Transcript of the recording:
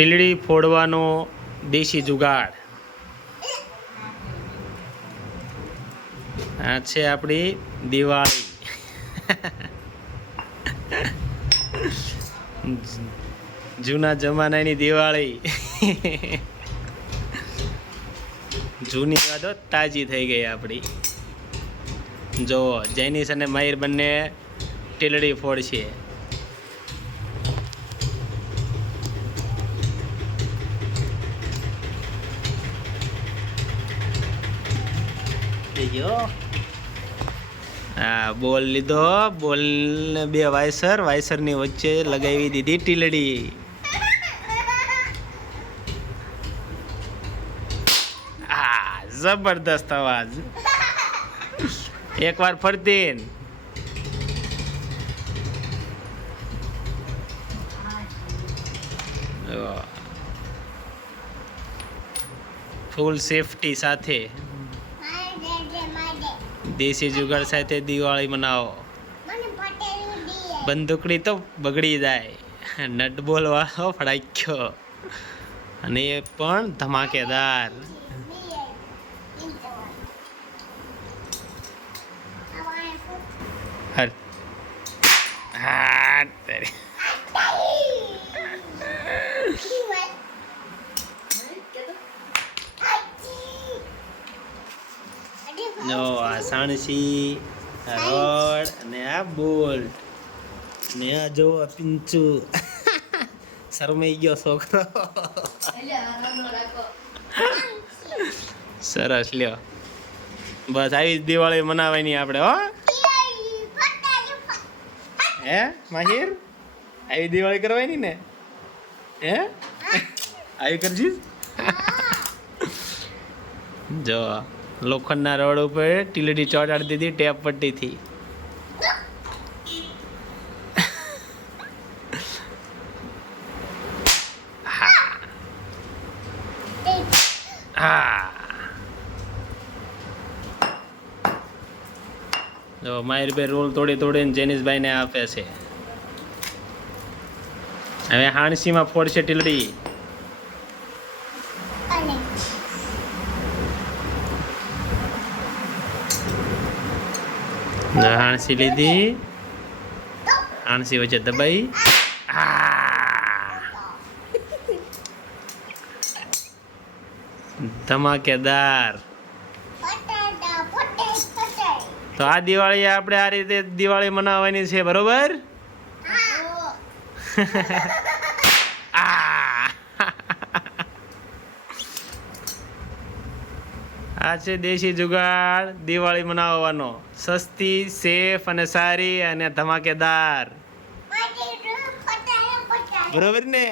ટીલડી ફોડવાનો દેશી જુગાડ. આ છે આપણી દિવાળી. જૂના જમાનાની દિવાળી. જૂની યાદો તાજી થઈ ગઈ આપણી. જો જૈનિશ અને માહિર બંને ટીલડી ફોડશે. હા, બોલ લીધો. બોલ ને બે વાયસર ની વચ્ચે લગાવી દીધી ટીલડી. હા, જબરદસ્ત અવાજ. એકવાર ફરતી ફૂલ સેફટી સાથે દેશી જુગાડ સાથે દિવાળી મનાવો. બંદૂકડી તો બગડી જાય. નટ બોલ વાળો ફડાક્યો અને એ પણ ધમાકેદાર. હા, જો આ સાણસી, રોડ અને આ બોલ્ટ ને આ જો પિંચુ. શરમાઈ ગયો છોકરો. સરસ લ્યો. બસ આવી જ દિવાળી મનાવવાની આપણે. હો હે માહિર, આવી દિવાળી કરવાની ને? હે આવી કરજી. જો લોખંડના રોડ ઉપર ટીલડી ચોટાડી દીધી ટેપ પટ્ટીથી. હા, જો માહિરભાઈ રોલ તોડીને જેનિશભાઈને આપે છે. હવે હાણસીમાં ફોડશે ટીલડી. હાણસી લીધી. હાણસી વચ્ચે દબાઈ. ધમાકેદાર. તો આ દિવાળી આપણે આ રીતે દિવાળી મનાવવાની છે, બરોબર? આ છે દેશી જુગાડ દિવાળી મનાવવાનો. સસ્તી, સેફ અને સારી અને ધમાકેદાર. બરોબર ને?